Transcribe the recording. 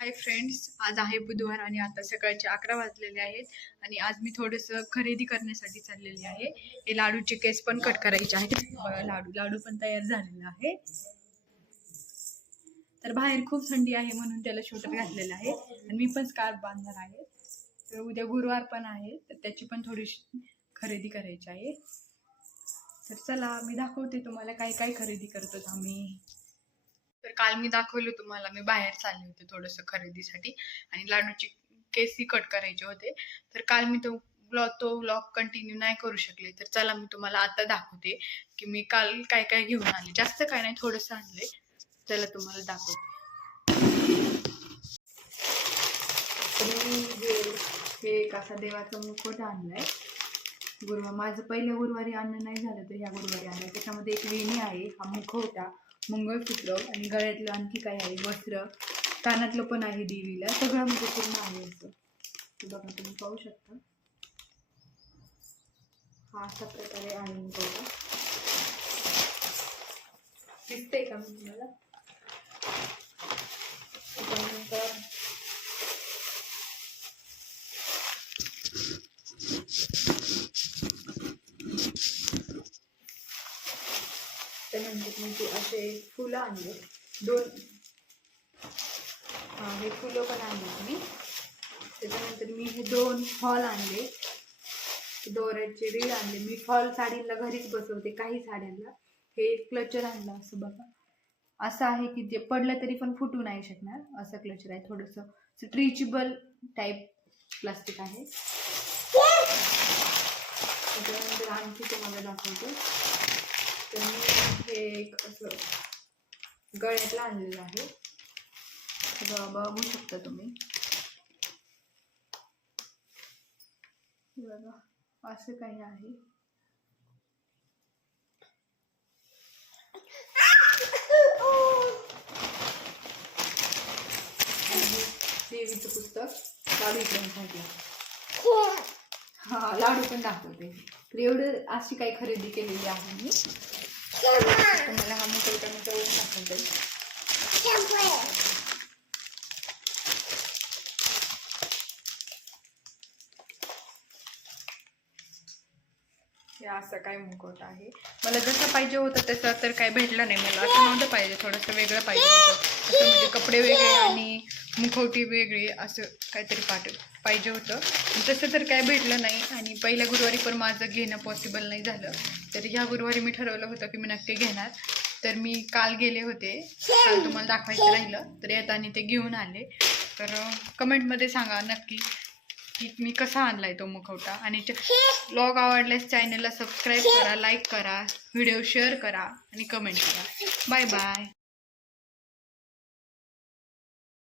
Hi friends, आज आहे बुधवार आणि आता सकाळचे 11 वाजलेले आहेत आणि आज मी थोडंसं खरेदी करण्यासाठी चाललेली आहे. हे लाडूचे केस पण कट करायचे आहेत. बघा, लाडू पण तयार झालेला आहे. तर बाहेर खूप थंडी आहे म्हणून त्याला स्वेटर घातलेलं आहे आणि मी पण स्कार्फ बांधणार आहे. तर उद्या गुरुवार पण आहे, तर त्याची पण थोडीशी खरेदी करायची आहे. तर चला, मी दाखवते तुम्हाला काय काय खरेदी करतो आम्ही. तर काल मी दाखवलं तुम्हाला, मी बाहेर चालले होते थोडंसं खरेदीसाठी आणि लाडूची केसही कट करायचे होते. तर काल मी तो व्लॉग कंटिन्यू नाही करू शकले. तर चला, मी तुम्हाला आता दाखवते की मी काल काय काय घेऊन आले. जास्त काय नाही, थोडंसं आणले. चला तुम्हाला दाखवते. हे एक असा देवाचा मुखवटा आणलाय. माझं पहिल्या गुरुवारी अन्न नाही झालं तर ह्या गुरुवारी आणलं. त्याच्यामध्ये एक वेणी आहे, हा मुखवटा, मंगळसूत्र आणि गळ्यातलं आणखी काय आहे, वस्त्र, कानातलं पण आहे देवीला. सगळं म्हणजे पूर्ण आहे असं. बघा, तुम्ही पाहू शकता. हा अशा प्रकारे आहे मुखवटा. दिसतंय का मी तुम्हाला? त्याच्यानंतर त्यानंतर मी ते असे फुलं आणले, 2. हे फुलं पण आणले मी. त्याच्यानंतर मी हे 2 फॉल आणले, दोऱ्याचे रीळ आणले. मी फॉल साडीला घरीच बसवते, काही साड्यांना. हे क्लचर आणलं, असं बघा. असं आहे की जे पडलं तरी पण फुटू नाही शकणार, असं क्लचर आहे. थोडंसं स्ट्रेचेबल टाईप प्लास्टिक आहे. त्याच्यानंतर आणखी तुम्हाला दाखवते. तर मी हे एक असं गळ्यातलं आणलेलं आहे. बघू शकता तुम्ही. बघा, असं काही आहे. देवीचं पुस्तक, लाडू इकडे. हा, लाडू पण दाखवते. तर एवढं अशी काही खरेदी केलेली आहे मी. तुम्हाला हा मुखवटा मी जवळून दाखवते. हे असं काय मुखवटा आहे. मला जसं पाहिजे होतं तसं तर काही भेटलं नाही. मला असं नव्हतं पाहिजे, थोडंसं वेगळं पाहिजे होतं. असं म्हणजे कपडे वेगळे आणि मुखवटी वेगळी, असं काहीतरी पाहिजे होतं. तसं तर काय भेटलं नाही आणि पहिल्या गुरुवारी पण माझं घेणं पॉसिबल नाही झालं. तर ह्या गुरुवारी मी ठरवलं होतं की मी नक्की घेणार. तर मी काल गेले होते, काल तुम्हाला दाखवायचं राहिलं, तर येताना ते घेऊन आले. तर कमेंटमध्ये सांगा नक्की की मी कसा आणलाय तो मुखवटा. आणि व्लॉग आवडल्यास चॅनलला सबस्क्राईब करा, लाईक करा, व्हिडिओ शेअर करा आणि कमेंट करा. Bye bye.